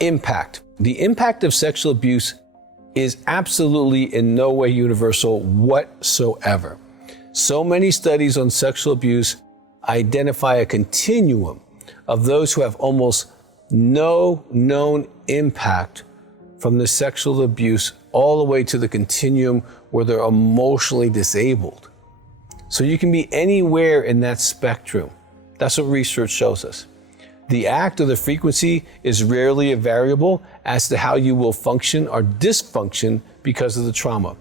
Impact. The impact of sexual abuse is absolutely in no way universal whatsoever. So many studies on sexual abuse identify a continuum of those who have almost no known impact from the sexual abuse all the way to the continuum where they're emotionally disabled. So you can be anywhere in that spectrum. That's what research shows us. The act or the frequency is rarely a variable as to how you will function or dysfunction because of the trauma.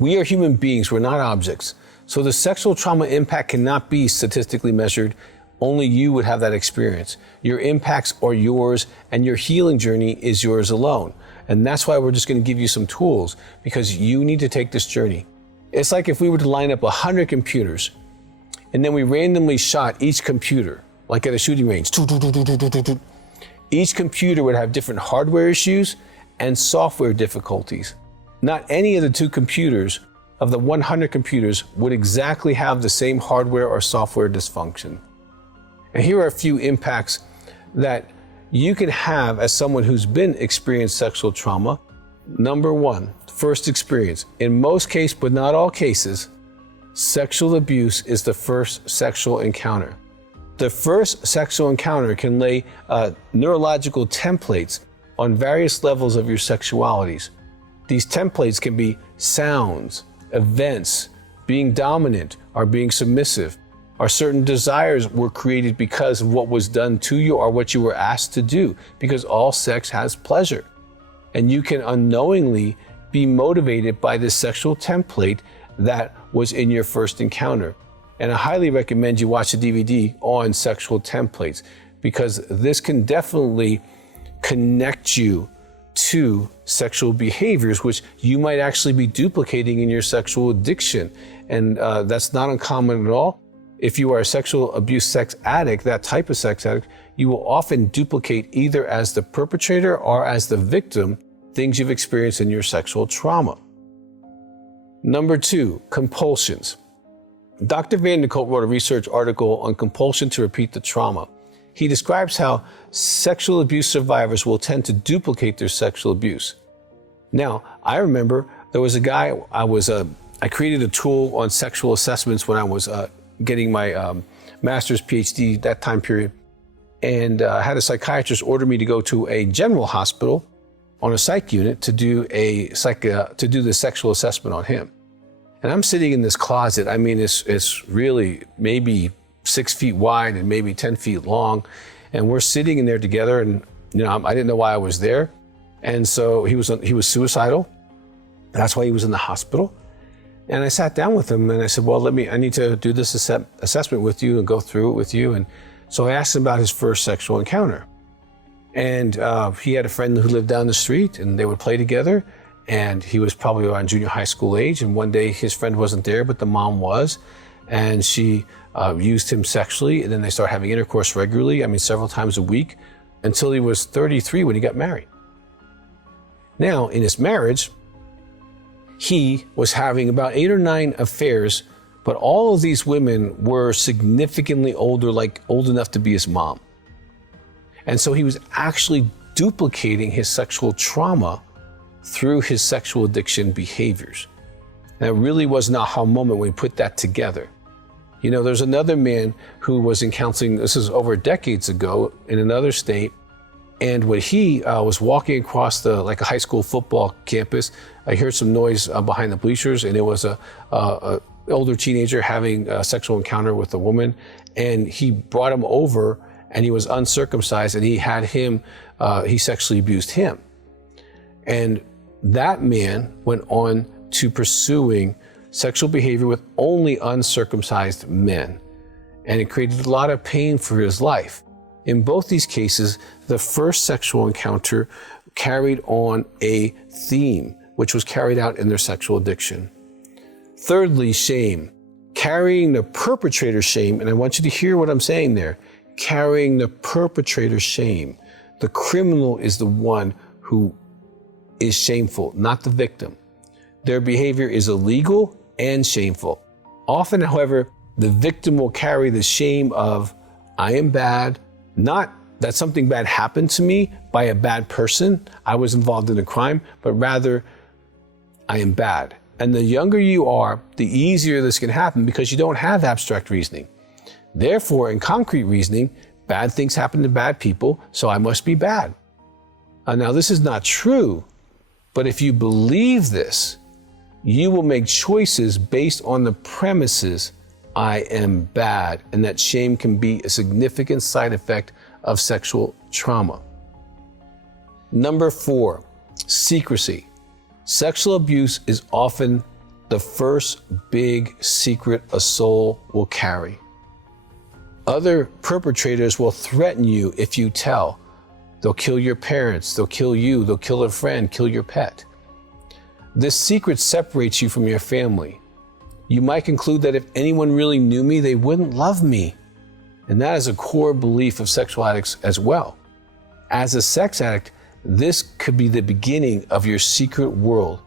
We are human beings, we're not objects. So the sexual trauma impact cannot be statistically measured. Only you would have that experience. Your impacts are yours and your healing journey is yours alone. And that's why we're just going to give you some tools, because you need to take this journey. It's like if we were to line up 100 computers and then we randomly shot each computer, like at a shooting range. Each computer would have different hardware issues and software difficulties. Not any of the two computers of the 100 computers would exactly have the same hardware or software dysfunction. And here are a few impacts that you can have as someone who's been experienced sexual trauma. Number one, first experience. In most cases, but not all cases, sexual abuse is the first sexual encounter. The first sexual encounter can lay neurological templates on various levels of your sexualities. These templates can be sounds, events, being dominant or being submissive, or certain desires were created because of what was done to you or what you were asked to do, because all sex has pleasure. And you can unknowingly be motivated by this sexual template that was in your first encounter. And I highly recommend you watch a DVD on sexual templates, because this can definitely connect you to sexual behaviors, which you might actually be duplicating in your sexual addiction. And that's not uncommon at all. If you are a sexual abuse sex addict, that type of sex addict, you will often duplicate either as the perpetrator or as the victim things you've experienced in your sexual trauma. Number two, compulsions. Dr. Van der Kolk wrote a research article on compulsion to repeat the trauma. He describes how sexual abuse survivors will tend to duplicate their sexual abuse. Now, I remember there was a guy, I created a tool on sexual assessments when I was getting my master's PhD, that time period. And I had a psychiatrist order me to go to a general hospital on a psych unit to do the sexual assessment on him. And I'm sitting in this closet. I mean, it's really maybe 6 feet wide and maybe 10 feet long. And we're sitting in there together, and I didn't know why I was there. And so he was suicidal. That's why he was in the hospital. And I sat down with him and I said, well, I need to do this assessment with you and go through it with you. And so I asked him about his first sexual encounter. And he had a friend who lived down the street, and they would play together. And he was probably around junior high school age. And one day his friend wasn't there, but the mom was. And she used him sexually. And then they started having intercourse regularly, several times a week, until he was 33 when he got married. Now, in his marriage, he was having about 8 or 9 affairs, but all of these women were significantly older, like old enough to be his mom. And so he was actually duplicating his sexual trauma through his sexual addiction behaviors. And it really was an aha moment when we put that together. There's another man who was in counseling, this is over decades ago, in another state. And when he was walking across a high school football campus, I heard some noise behind the bleachers, and it was a older teenager having a sexual encounter with a woman. And he brought him over, and he was uncircumcised, and he sexually abused him. And that man went on to pursuing sexual behavior with only uncircumcised men. And it created a lot of pain for his life. In both these cases, the first sexual encounter carried on a theme, which was carried out in their sexual addiction. Thirdly, shame. Carrying the perpetrator's shame, and I want you to hear what I'm saying there, carrying the perpetrator's shame. The criminal is the one who is shameful, not the victim. Their behavior is illegal and shameful. Often, however, the victim will carry the shame of, I am bad, not that something bad happened to me by a bad person, I was involved in a crime, but rather I am bad. And the younger you are, the easier this can happen because you don't have abstract reasoning. Therefore, in concrete reasoning, bad things happen to bad people, so I must be bad. Now, this is not true, but if you believe this, you will make choices based on the premises, I am bad, and that shame can be a significant side effect of sexual trauma. Number 4, secrecy. Sexual abuse is often the first big secret a soul will carry. Other perpetrators will threaten you if you tell. They'll kill your parents, they'll kill you, they'll kill a friend, kill your pet. This secret separates you from your family. You might conclude that if anyone really knew me, they wouldn't love me. And that is a core belief of sexual addicts as well. As a sex addict, this could be the beginning of your secret world.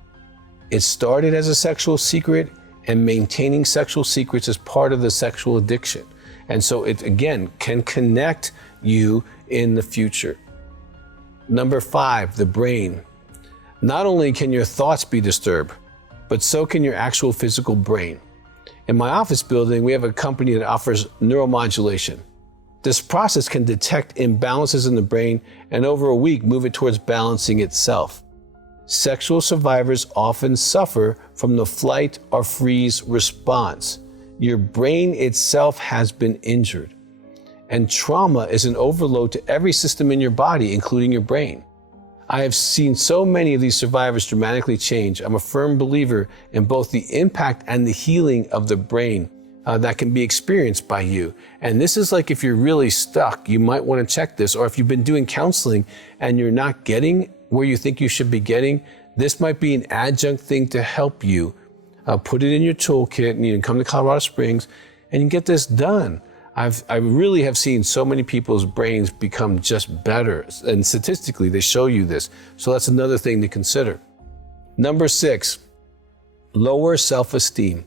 It started as a sexual secret, and maintaining sexual secrets is part of the sexual addiction. And so it, again, can connect you in the future. Number 5, the brain. Not only can your thoughts be disturbed, but so can your actual physical brain. In my office building, we have a company that offers neuromodulation. This process can detect imbalances in the brain and over a week move it towards balancing itself. Sexual survivors often suffer from the flight or freeze response. Your brain itself has been injured. And trauma is an overload to every system in your body, including your brain. I have seen so many of these survivors dramatically change. I'm a firm believer in both the impact and the healing of the brain that can be experienced by you. And this is like if you're really stuck, you might want to check this. Or if you've been doing counseling and you're not getting where you think you should be getting, this might be an adjunct thing to help you. Put it in your toolkit, and you can come to Colorado Springs and you can get this done. I really have seen so many people's brains become just better, and statistically they show you this. So that's another thing to consider. Number 6, lower self-esteem.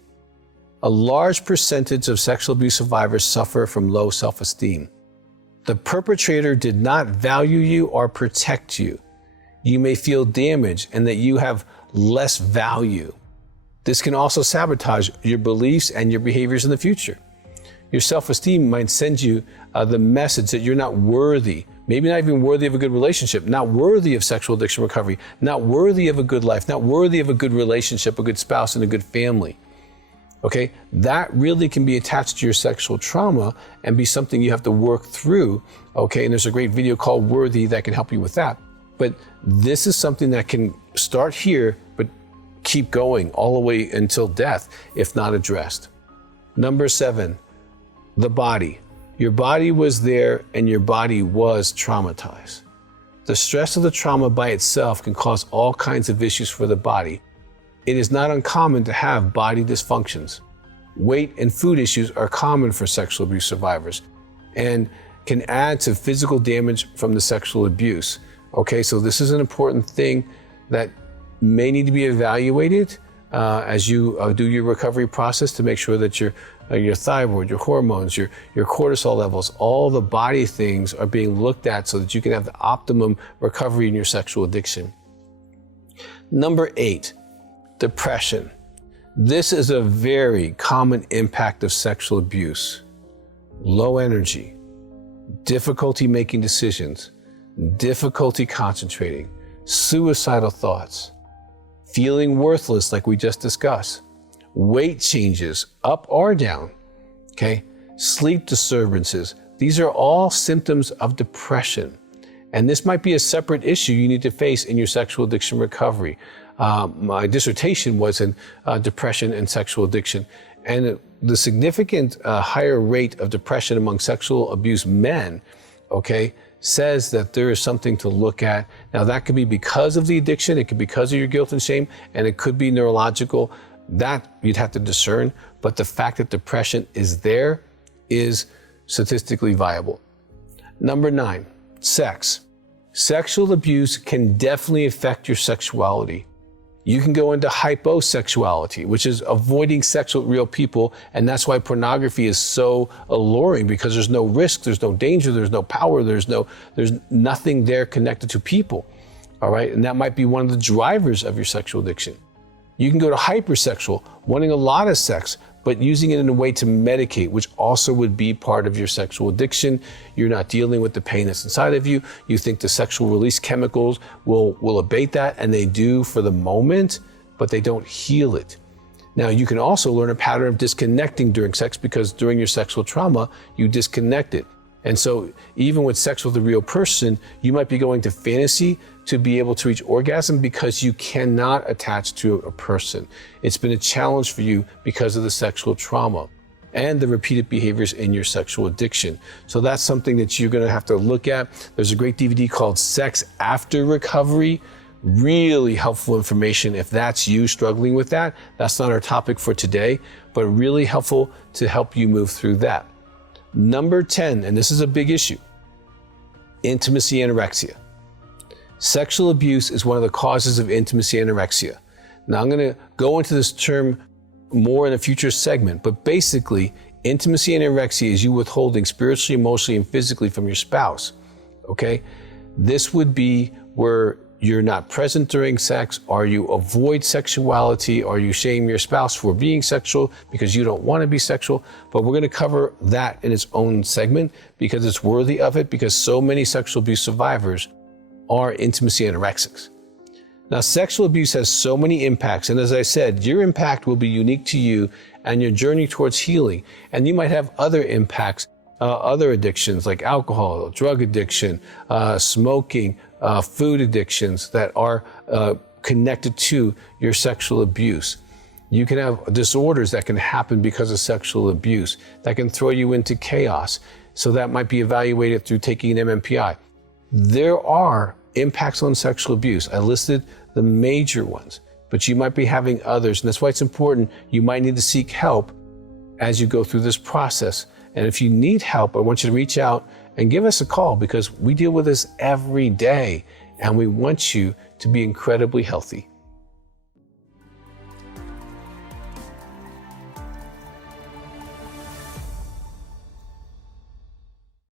A large percentage of sexual abuse survivors suffer from low self-esteem. The perpetrator did not value you or protect you. You may feel damaged and that you have less value. This can also sabotage your beliefs and your behaviors in the future. Your self-esteem might send you the message that you're not worthy, maybe not even worthy of a good relationship, not worthy of sexual addiction recovery, not worthy of a good life, not worthy of a good relationship, a good spouse, and a good family. Okay, that really can be attached to your sexual trauma and be something you have to work through. Okay, and there's a great video called Worthy that can help you with that. But this is something that can start here, but keep going all the way until death if not addressed. Number 7, the body. Your body was there and your body was traumatized. The stress of the trauma by itself can cause all kinds of issues for the body. It is not uncommon to have body dysfunctions. Weight and food issues are common for sexual abuse survivors and can add to physical damage from the sexual abuse. Okay, so this is an important thing that may need to be evaluated as you do your recovery process to make sure that your thyroid, your hormones, your cortisol levels, all the body things are being looked at so that you can have the optimum recovery in your sexual addiction. Number 8, depression. This is a very common impact of sexual abuse. Low energy, difficulty making decisions, difficulty concentrating, suicidal thoughts, feeling worthless like we just discussed, weight changes up or down, okay, sleep disturbances. These are all symptoms of depression. And this might be a separate issue you need to face in your sexual addiction recovery. My dissertation was in depression and sexual addiction. And the significant higher rate of depression among sexual abuse men, okay, says that there is something to look at. Now that could be because of the addiction, it could be because of your guilt and shame, and it could be neurological. That you'd have to discern, but the fact that depression is there is statistically viable. Number 9, sex. Sexual abuse can definitely affect your sexuality. You can go into hyposexuality, which is avoiding sex with real people. And that's why pornography is so alluring, because there's no risk, there's no danger, there's no power, there's nothing there connected to people. All right. And that might be one of the drivers of your sexual addiction. You can go to hypersexual, wanting a lot of sex, but using it in a way to medicate, which also would be part of your sexual addiction. You're not dealing with the pain that's inside of you. You think the sexual release chemicals will abate that, and they do for the moment, but they don't heal it. Now, you can also learn a pattern of disconnecting during sex, because during your sexual trauma, you disconnected. And so even with sex with a real person, you might be going to fantasy to be able to reach orgasm because you cannot attach to a person. It's been a challenge for you because of the sexual trauma and the repeated behaviors in your sexual addiction. So that's something that you're going to have to look at. There's a great DVD called Sex After Recovery. Really helpful information if that's you struggling with that. That's not our topic for today, but really helpful to help you move through that. Number 10, and this is a big issue, intimacy anorexia. Sexual abuse is one of the causes of intimacy anorexia. Now, I'm going to go into this term more in a future segment, but basically, intimacy anorexia is you withholding spiritually, emotionally, and physically from your spouse. Okay? This would be where you're not present during sex, or you avoid sexuality, or you shame your spouse for being sexual because you don't want to be sexual. But we're going to cover that in its own segment because it's worthy of it, because so many sexual abuse survivors are intimacy anorexics. Now, sexual abuse has so many impacts. And as I said, your impact will be unique to you and your journey towards healing. And you might have other impacts, other addictions like alcohol, drug addiction, smoking, food addictions that are connected to your sexual abuse. You can have disorders that can happen because of sexual abuse that can throw you into chaos. So that might be evaluated through taking an MMPI. There are impacts on sexual abuse. I listed the major ones, but you might be having others. And that's why it's important. You might need to seek help as you go through this process. And if you need help, I want you to reach out and give us a call, because we deal with this every day and we want you to be incredibly healthy.